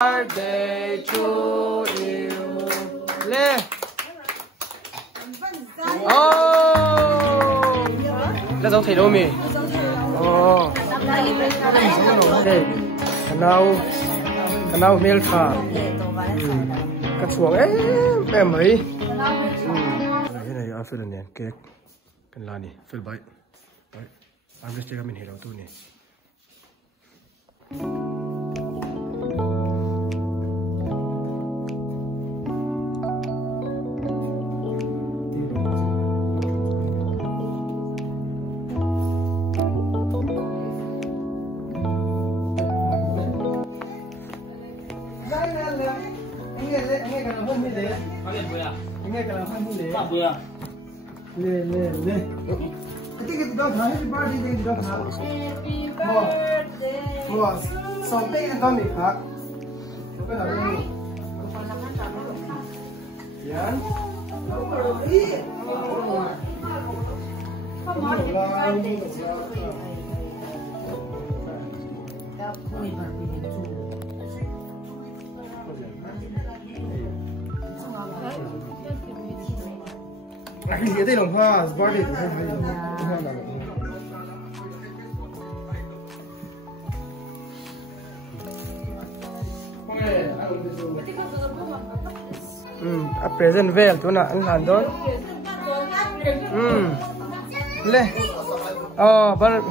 Birthday to you. Le. Oh. Là dấu thầy đâu mì? Oh. Đây. Canal milk trà. Cái chuồng ấy em ấy. Cái này ăn phơi này cake. Cái lá này phơi bite. Ăn cái mình hiểu đâu này. Nghe cái là hai mươi lẻ. Lẻ. Cái đó thằng happy birthday cái đó thằng. Wow. Sau đây là con gì hả? Cái là cái gì? Yan. Cái gì đây lồng hoa, birthday của hai người. Hoa là a present vel tu na an han don. Le. Oh, bar.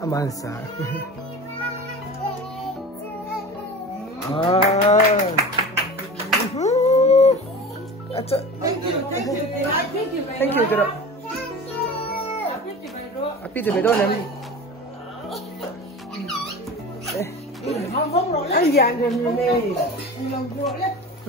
Amansa. Thank you, Dora. Happy to be done, em.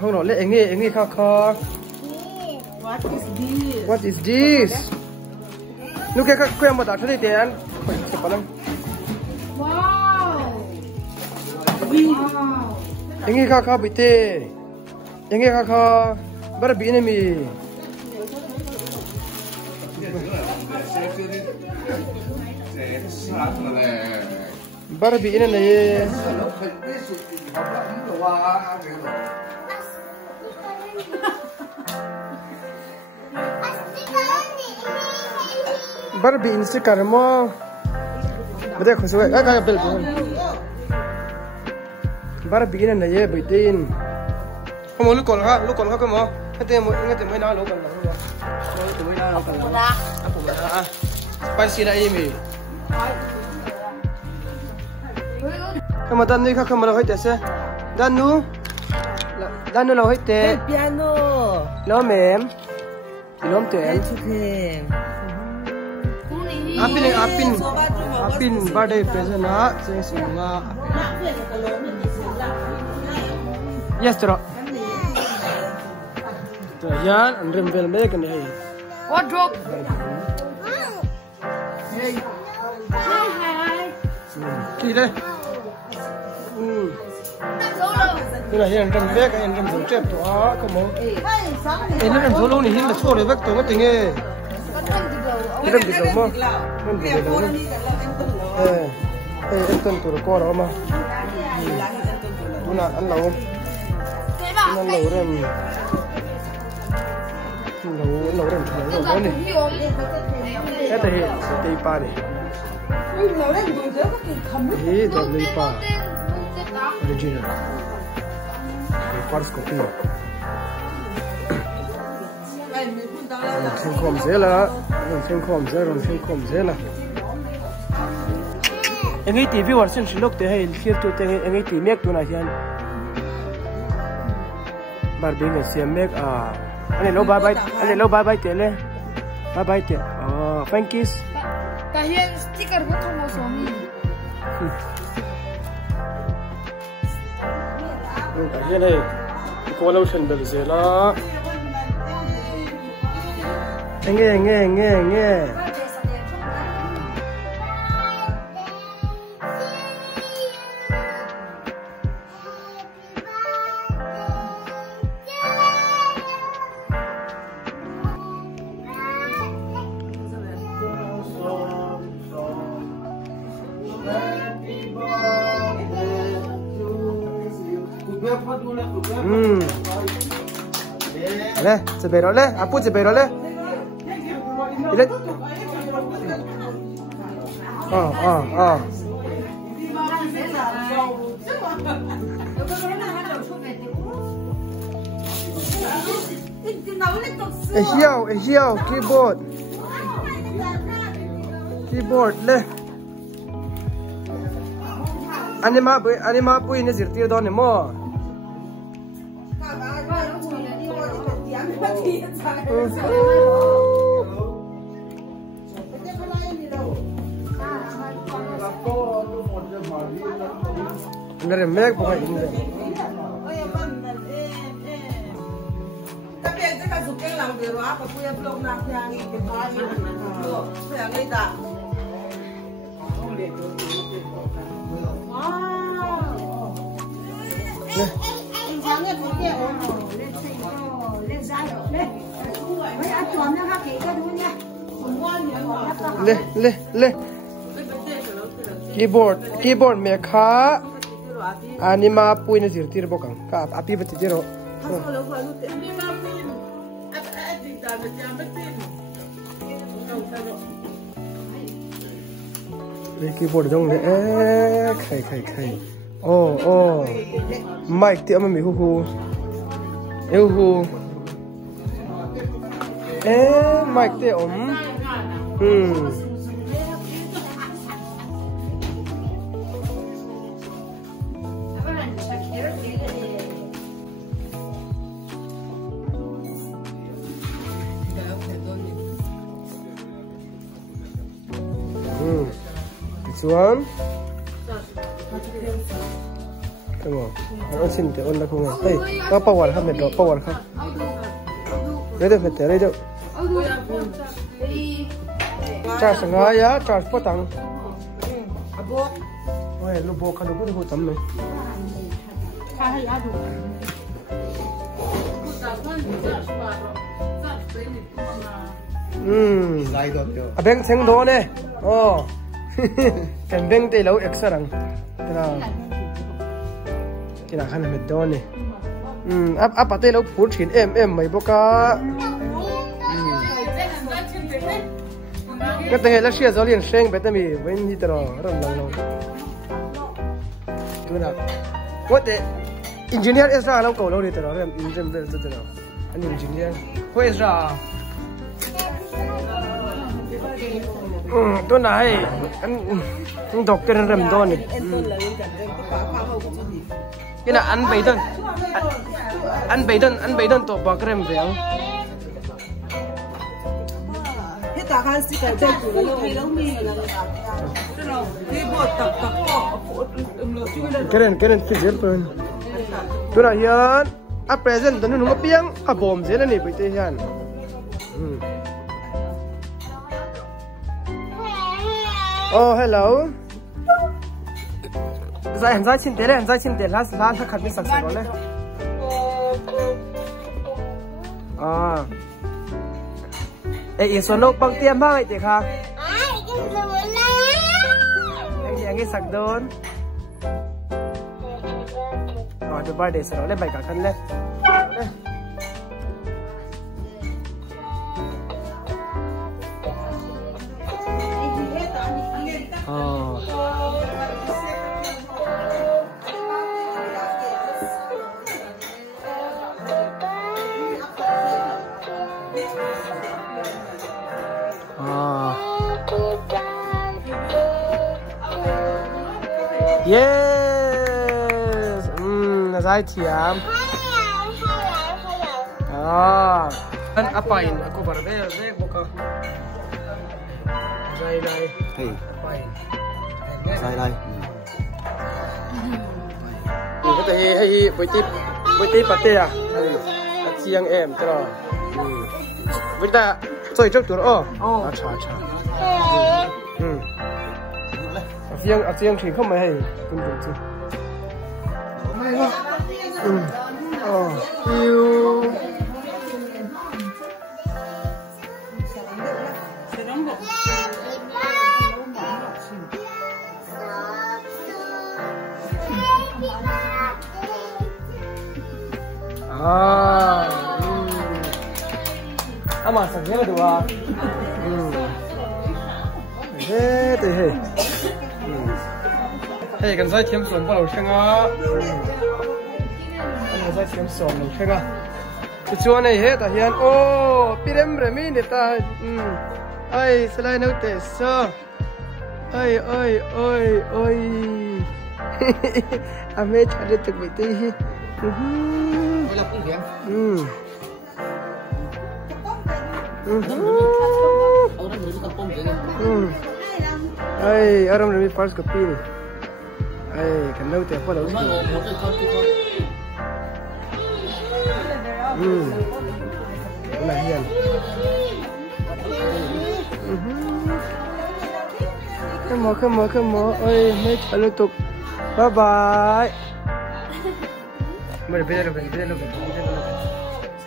Không nổi lên nghe kho kho. What is this? Lúc cái quen một đạo thế này tiền. Chụp vào lắm. Wow. Nghe kho kho bị tê. Nghe kho kho. Bara bị này mi. Bara bị này này. Bara bị Instagram mo. Bây giờ khởi cái bel của. Bara bị này này bị tin. Không muốn lúc còn cái mà. Cái tiền mới nói lúc còn là không được. Mới nói lúc còn là. Spicy là im đi. Kamu dan ni kakak malah hite se. Dan nu lau hite. Piano. Lau mem. Ilom ten. Apin birthday present na. Sing singa. Yes, tro. Yan, andrem bel make ni. Wardrobe. Hey. Ki đây. Đây là hiện trong vết cái hiện trong dấu chép đó có món. Em nó trong dấu lâu này hiện là xô để vết tổ cái tình ấy. Cái đâm bị dấu mà, đâm bị dấu này. Em tân tuổi qua đó mà. Nó là ăn lẩu không? Ăn lẩu rồi. Lẩu rồi lẩu đó này. Cái này tây pa này. Ini dah lipa original. First copy. Sen kom zela, sen kom zela. Engi TV version silok te hai share to te engi TV mek tu na hian. Bar bing siam mek a. Ane lo bye bye te le. Bye bye te. Oh, thank you. Tahian stiker botol mo suami. Ini nih, kalau usen beli zela. Enge. le sẽ về đó le apu sẽ về đó le ile hiao keyboard le anima pui ne zirtir don ne mo ngare mek boka inde tapi itu kan suka lang biru apa punya blog nak yang itu hari yang itu le keyboard me kha anima pui ne zirtir bokang ka api bati jero le keyboard dong le khai oh mic ti ama mi hu mic te Chuan come on anh xin cái ôn là không nghe đây có power không được power không đấy được phải đấy được cha sang ai á cha phát tăng ôi lúc bố khăn lúc bố tắm này à bên xem đó nè cái bên tây lâu extra rằng cái nào khăn mình đó nè áp tây lâu phun chín em mấy bữa cá cái tên là xe gió liền sen bây giờ mình vẫn đi tàu rất là lâu tôi nào what the engineer Ezra lâu cầu lâu đi tàu rồi engineer bây giờ anh engineer có Ezra tôi này anh đọc cái rầm đó này cái là anh bảy đơn tổ bạc rầm vậy ta kan si ka jai ku lo mi la no ni bo tak ko keren figure pun tu na hian a present dan nu piang a bom je la ni bai te hian oh hello zai chin te la tha khat mi sak se le số nộp bằng tiền bao vậy thì khang? Anh cái sạc đốn. Rồi tôi bay để sau đó lên bài cả cân lên. Yes, Zai thiam. Kan apain aku barbe buka. Zai. Hey. Apain. Zai. Cái này hay với tí pate à? Chiang em cho. Với ta chơi trước tụi nó. Cha. Chiang thì không phải hay cũng được chứ. Yêu. ama sang nghe được à thế thì hey cần sai thiêm sồn bao lâu chưa ngã cần sai thiêm sồn lâu chưa ngã cái chỗ này hết à hiền ô pirem remi để ta ai sợi nấu tê sơ ơi anh mẹ chả được bị tí ai orang lebih pas kopi ni ai kan nấu tê phá lâu là hiền Come on, ơi mấy chả liên tục, bye bye. Bây giờ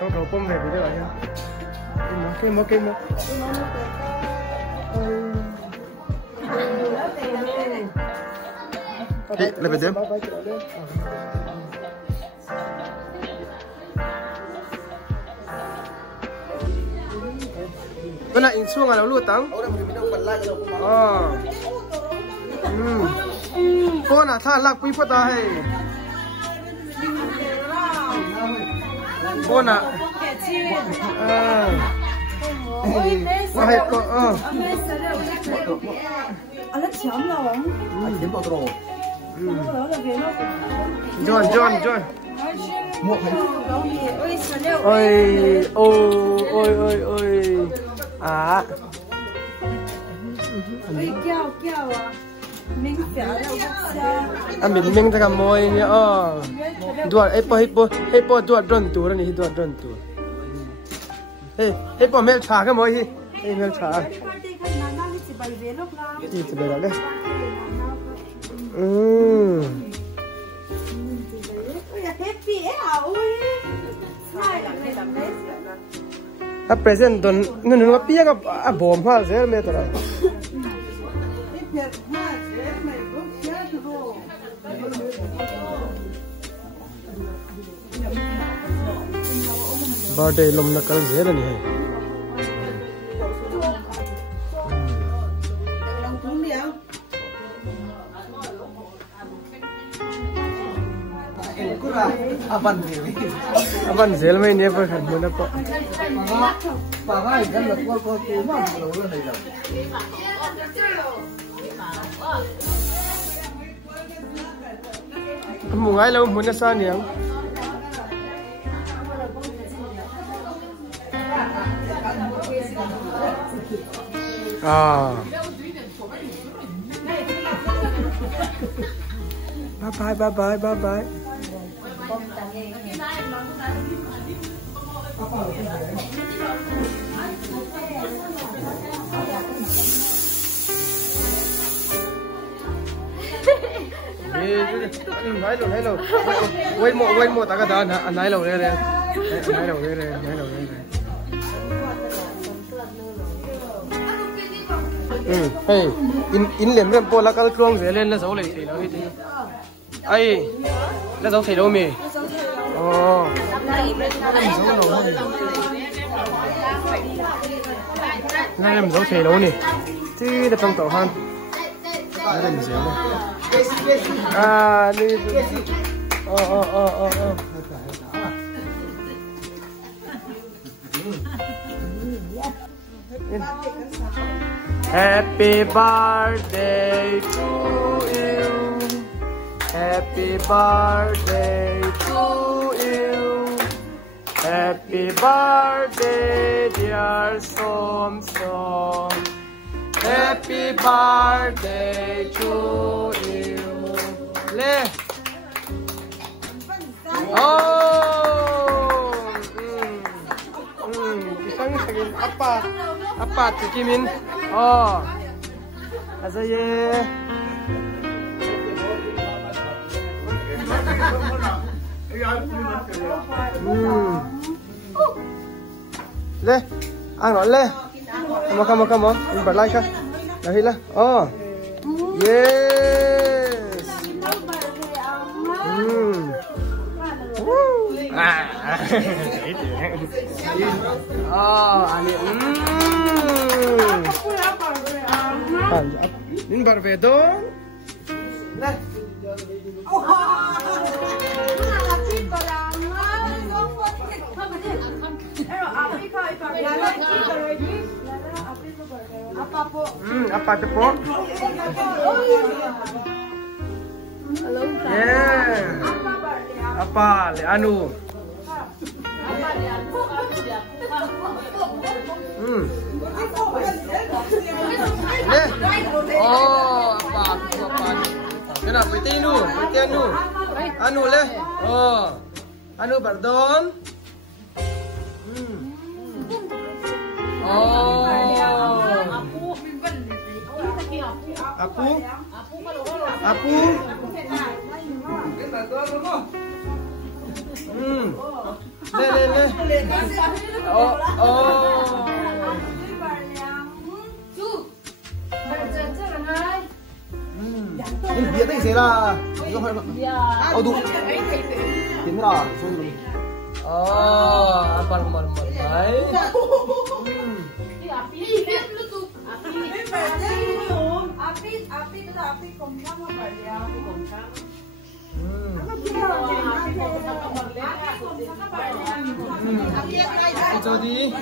không cầu bom về bây giờ nhá. Cái mỏ. Đi, lại về đêm. Cái này in xuống là lúa tang. Con à tha lạc quý phật hay. Con à. Hay con. Anh lấy chấm nào không? Anh kiếm bao đồ. John. Mua hay. Ôi. À. Keo à. Anh mình ta mồi nhá. Duat epo duat drone tu ra ni duat drone tu. Hey po mel cha cái mồi hi. Hey mel cha. Đi từ đây đấy. À present don nunu ngapia ka bom ha zer me tara. Birthday lom na kal zer ni hai. Aban zel mai ne pa khan mona pa. Pagai kan la ko tu ma lo lo nei la. Mungai lo mona sa niang. Bye. Nãy lâu. Wait more, ta cái đó nãy lâu đây. Hey, in liềm liềm po là cái chuông dễ lên là dấu lại thì nó đi. Ai, là dấu thì đâu mì? Ồ, này làm dấu thì đâu nè? Chứ là trong tàu han. Này làm dấu này. À, đi. Happy birthday to you. Happy birthday to you. Happy birthday, dear Som. Happy birthday to you. Le. Oh. Isang saging apa tikimin. Oh. Asa ye. Le, ăn rồi le. Come on. Mình bật like ha. Là hết là. Oh. Yes. Ani. Nin Barbedon. Lah. Apa tu po? Yeah. Apa le anu? Oh, apa? Kenapa? Piti anu. Anu le. Oh. Anu pardon. Oh. Aku. Le. Oh. Ini dia tadi sila. Aduh. Timra. Oh, apa mal. Baik. Itu di.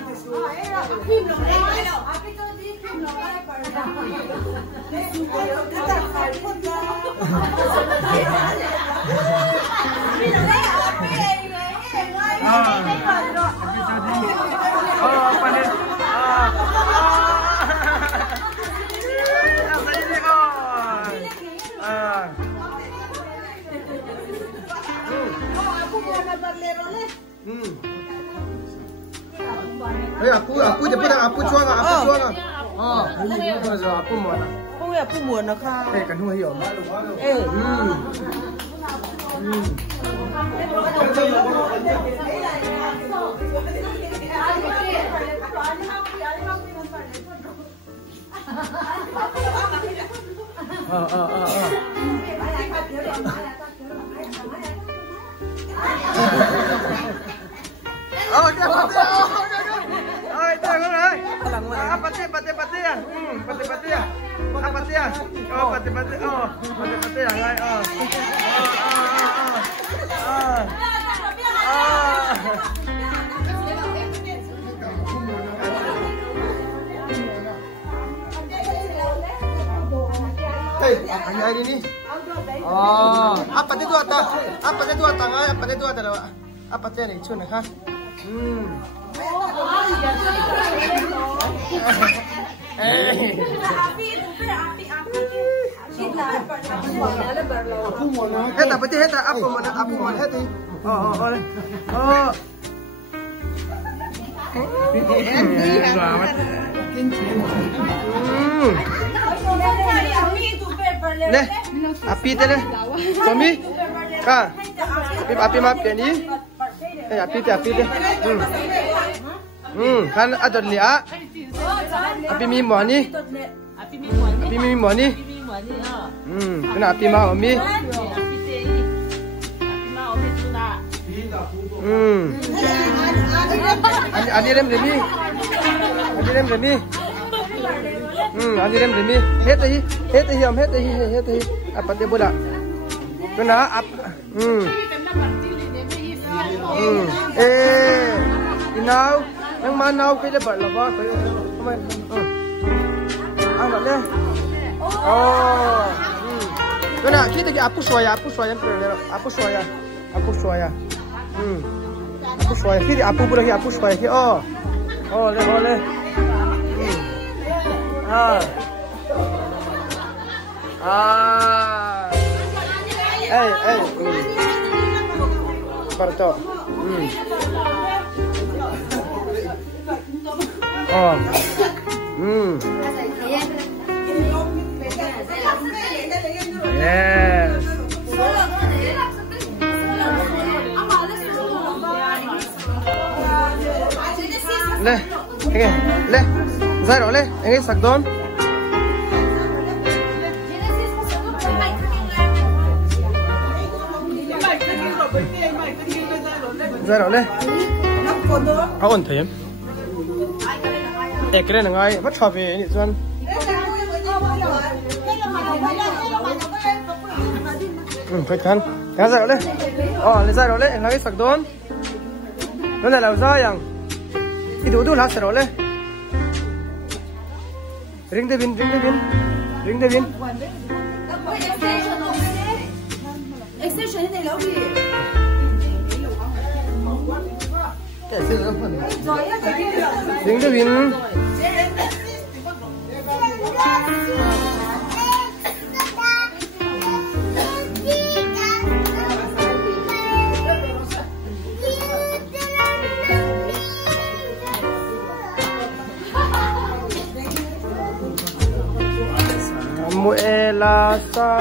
Aku jepit aku chuang. Oh, ini aku mau. Không phải aku buồn nó kha. Kan hu hiểu. Pati ya. Oh, pati ya. Hey, apa ini? Oh, apa itu ata? Apa itu adalah apa itu yang cuna kah? Heta pati heta apa mana heti? Oh. Selamat. Leh, api tu leh. Suami, kah? Api maaf ya ni. Api tu. Kan ada lihat. Api mi mau ni. Kena api mau mi. Adi rem ni. Adi rem ni. Heti. Apa dia bola? Kena apa? Inau, yang mana kau lebar laba? Angkat le. Oh. Kena kita jadi apa suaya Apa suaya. Aku suaya. Kiri apa pula lagi aku suaya. Oh, le. Parto. Oh. Yes. Le. Zai rồi le. Anh sạc đón. ra rồi đấy áo ổn thấy em cái này là ngay bắt chọn về nhỉ Xuân phải khăn cái ra rồi đấy lên ra rồi đấy là cái sạc đón nó là sao vậy cái đồ lá sạc rồi đấy ring Devin extension này lâu đi cái gì đó ring Devin Muela sa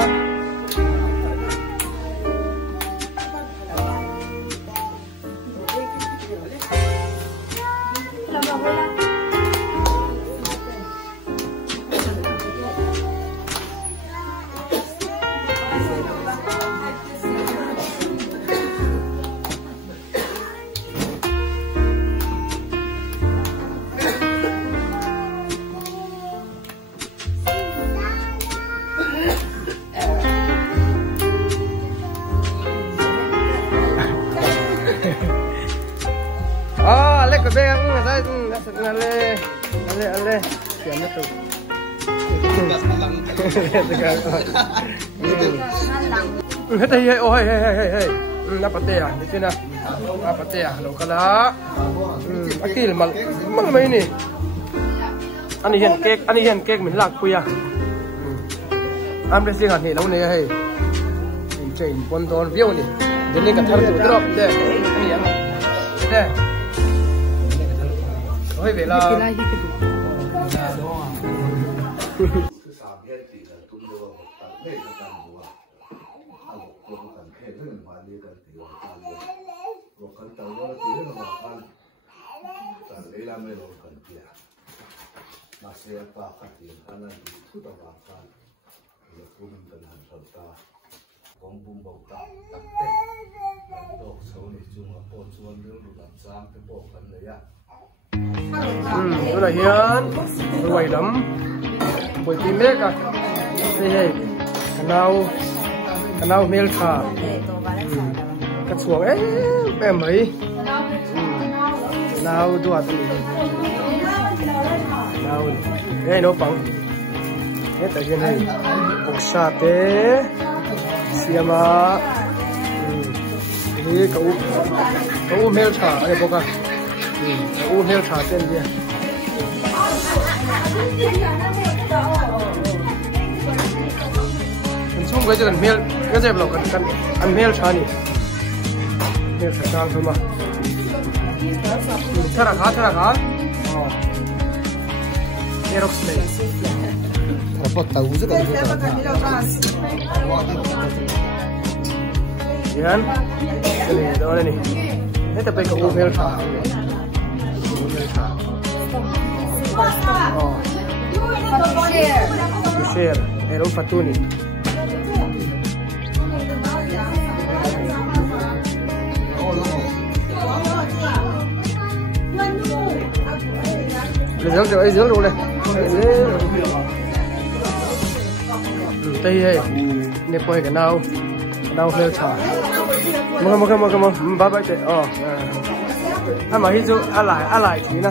cái bé người ta ale siapa tu hei oh hei dapat ya di sini dapat ya lo kala akil mal mai ni ani hen cake mình lạc puya am resi ngan ni lo ni hei chain pon don view ni jadi ka thar tu drop de ani ya de ôi vậy là cái này hiền quầy lắm quầy tim mét à đây canal mel trà cắt xuống ấy em mấy canal đua tụi canal đây nó bằng hết tại hiện này bột sa tế xiama cái cậu mel trà đây bột à u heo trà tên gì mình xong cái cần mel cái gì bảo cần ăn mel trà này mel trà trang thôi mà thara khá aerospace dapat tahu juga kan ini mana nih ini tapi ke email trà share era un fattoni lấy dưỡng luôn đây tây đây nè quay cái nào leo trà mua ba bảy tệ anh mà hít chú ăn lại thì nè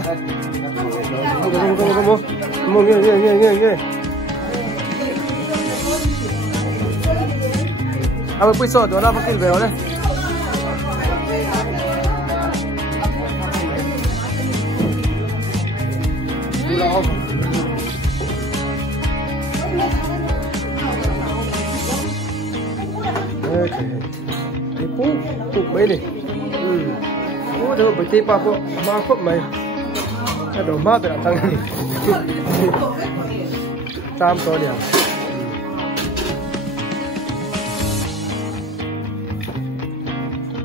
mua nghe anh mới sốt đó nó phát triển về đấy phụ mấy này ủa đâu bởi tí ba phụ ma khúc mày cái đồ ma tự thằng này tam to điểm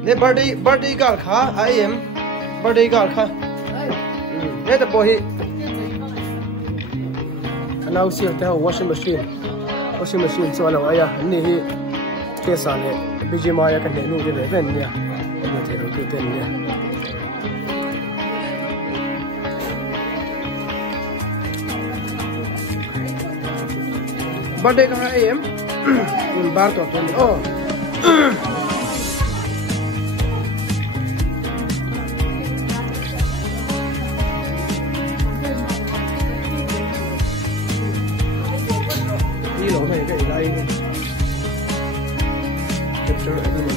để birthday gal khá ai em birthday gal khá để tập bồi anh nào xịt theo washing machine cho anh nào ai à anh này cái sản này bây giờ mà cái này nuôi cái này vậy nè Ini hero tu ten dia. Birthday ka AM. Bar to tu. Oh. Ini loh, saya kayak lain. Capture